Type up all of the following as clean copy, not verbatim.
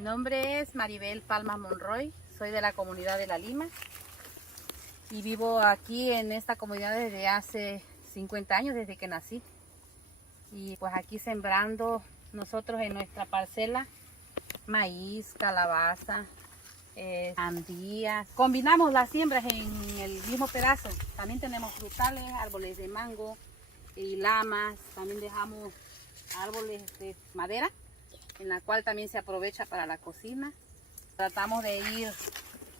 nombre es Maribel Palma Monroy, soy de la comunidad de La Lima y vivo aquí en esta comunidad desde hace 50 años, desde que nací. Y pues aquí sembrando nosotros en nuestra parcela maíz, calabaza, sandía. Combinamos las siembras en el mismo pedazo. También tenemos frutales, árboles de mango y lamas. También dejamos árboles de madera, en la cual también se aprovecha para la cocina. Tratamos de ir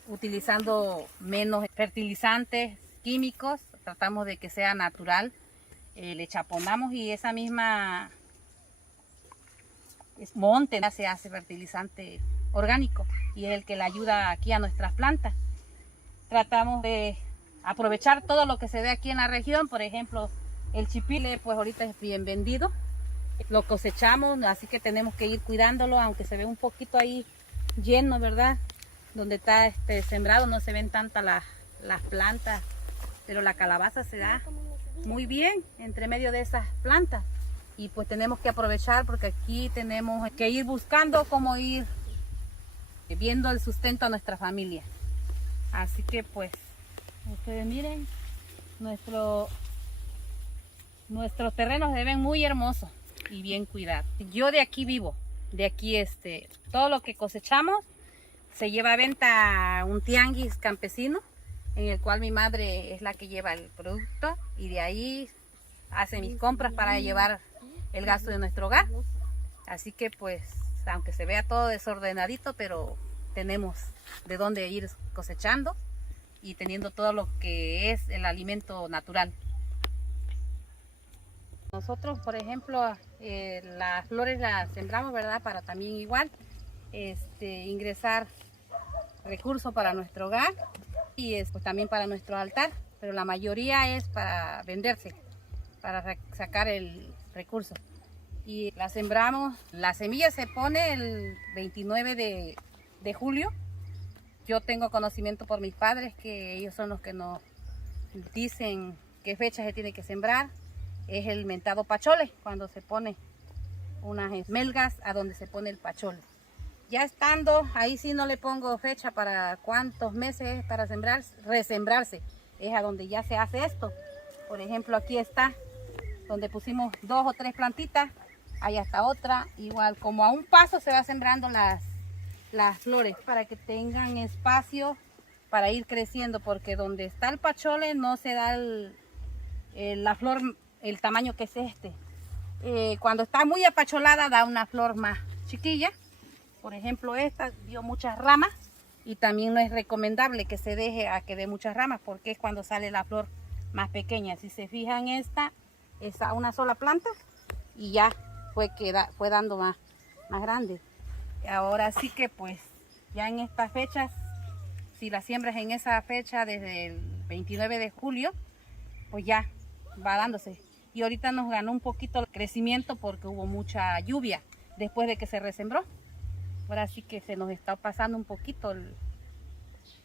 utilizando menos fertilizantes químicos, tratamos de que sea natural. Le chaponamos y esa misma monte se hace fertilizante orgánico y es el que le ayuda aquí a nuestras plantas. Tratamos de aprovechar todo lo que se ve aquí en la región. Por ejemplo, el chipile pues ahorita es bien vendido, lo cosechamos, así que tenemos que ir cuidándolo, aunque se ve un poquito ahí lleno, ¿verdad? Donde está sembrado no se ven tantas las plantas, pero la calabaza se da muy bien entre medio de esas plantas. Y pues tenemos que aprovechar porque aquí tenemos que ir buscando cómo ir viendo el sustento a nuestra familia. Así que pues, ustedes miren, nuestros terrenos se ven muy hermosos y bien cuidados. Yo de aquí vivo, de aquí todo lo que cosechamos se lleva a venta a un tianguis campesino, en el cual mi madre es la que lleva el producto y de ahí hace mis compras para llevar el gasto de nuestro hogar. Así que pues, aunque se vea todo desordenadito, pero tenemos de dónde ir cosechando y teniendo todo lo que es el alimento natural. Nosotros, por ejemplo, las flores las sembramos, ¿verdad? Para también igual ingresar recursos para nuestro hogar y pues, también para nuestro altar, pero la mayoría es para venderse, para sacar el recurso. Y la sembramos, la semilla se pone el 29 de julio. Yo tengo conocimiento por mis padres que ellos son los que nos dicen qué fecha se tiene que sembrar. Es el mentado pachole, cuando se pone unas melgas a donde se pone el pachole. Ya estando, ahí sí no le pongo fecha para cuántos meses para resembrarse. Es a donde ya se hace esto. Por ejemplo, aquí está, donde pusimos 2 o 3 plantitas. Ahí está otra. Igual, como a un paso se va sembrando las flores para que tengan espacio para ir creciendo. Porque donde está el pachole no se da la flor, el tamaño que es cuando está muy apacholada da una flor más chiquilla. Por ejemplo, esta dio muchas ramas y también no es recomendable que se deje a que dé muchas ramas porque es cuando sale la flor más pequeña. Si se fijan, esta es a una sola planta y ya fue dando más grande. Ahora sí que pues ya en estas fechas, si la siembras en esa fecha desde el 29 de julio, pues ya va dándose. Y ahorita nos ganó un poquito el crecimiento porque hubo mucha lluvia después de que se resembró. Ahora sí que se nos está pasando un poquito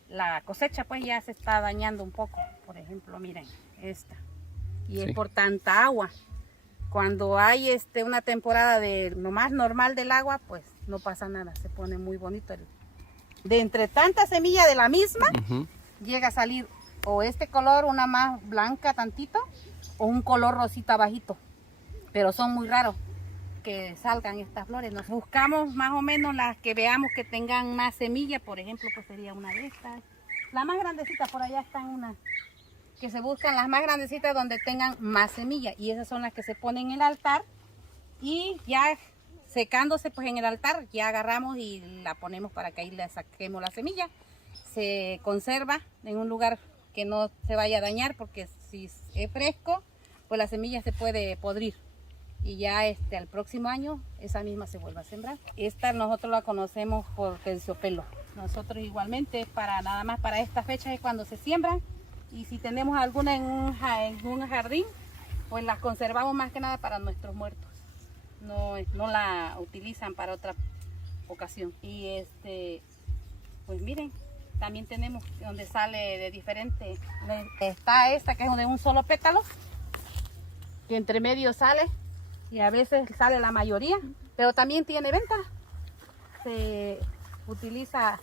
la cosecha, pues ya se está dañando un poco. Por ejemplo, miren esta. Y es por tanta agua. Cuando hay una temporada de lo más normal del agua, pues no pasa nada. Se pone muy bonito. De entre tanta semilla de la misma, llega a salir o este color, una más blanca tantito, o un color rosita bajito. Pero son muy raros que salgan estas flores. Nos buscamos más o menos las que veamos que tengan más semilla. Por ejemplo, pues sería una de estas. La más grandecita, por allá están unas que se buscan, las más grandecitas donde tengan más semilla. Y esas son las que se ponen en el altar. Y ya secándose pues en el altar, ya agarramos y la ponemos para que ahí le saquemos la semilla. Se conserva en un lugar que no se vaya a dañar porque si es fresco, pues la semilla se puede podrir. Y ya al próximo año esa misma se vuelve a sembrar. Esta nosotros la conocemos por terciopelo. Nosotros igualmente nada más para esta fecha es cuando se siembran. Y si tenemos alguna en un jardín, pues las conservamos más que nada para nuestros muertos. No la utilizan para otra ocasión. Y pues miren, también tenemos donde sale de diferente. Está esta que es de un solo pétalo, que entre medio sale. Y a veces sale la mayoría, pero también tiene venta. se utiliza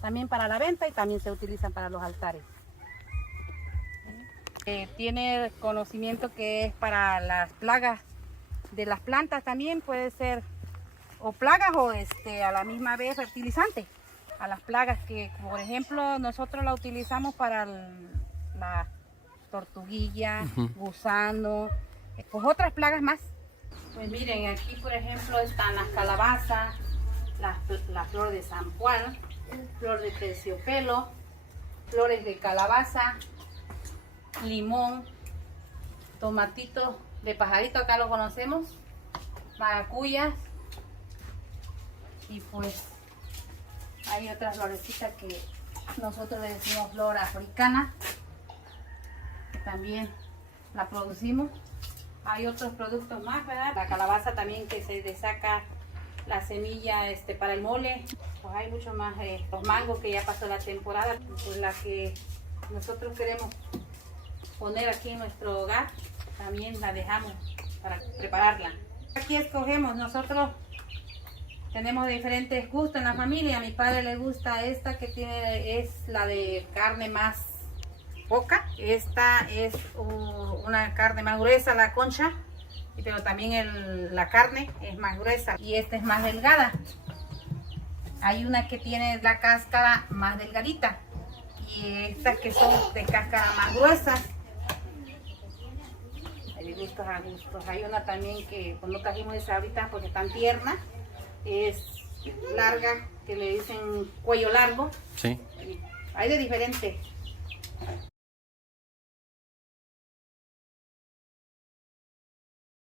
también para la venta y también se utilizan para los altares. Tiene conocimiento que es para las plagas de las plantas también, puede ser o plagas o a la misma vez fertilizante. A las plagas que, por ejemplo, nosotros la utilizamos para la tortuguilla, gusano, pues otras plagas más. Pues miren, aquí por ejemplo están las calabazas, la flor de San Juan, flor de terciopelo, flores de calabaza, limón, tomatito de pajarito, acá lo conocemos, maracuyas, y pues hay otras florecitas que nosotros le decimos flor africana, que también la producimos. Hay otros productos más, ¿verdad? La calabaza también, que se le saca la semilla para el mole. Pues hay mucho más, los mangos, que ya pasó la temporada, pues la que nosotros queremos poner aquí en nuestro hogar, también la dejamos para prepararla. Aquí escogemos, nosotros tenemos diferentes gustos en la familia. A mi padre le gusta esta que es la de carne más poca. Esta es una carne más gruesa, la concha, pero también la carne es más gruesa y esta es más delgada. Hay una que tiene la cáscara más delgadita y estas que son de cáscara más gruesas. Hay de gustos a gustos. Hay una también que pues, no trajimos esa ahorita porque es tan tierna. Es larga, que le dicen cuello largo. Sí. Hay de diferentes.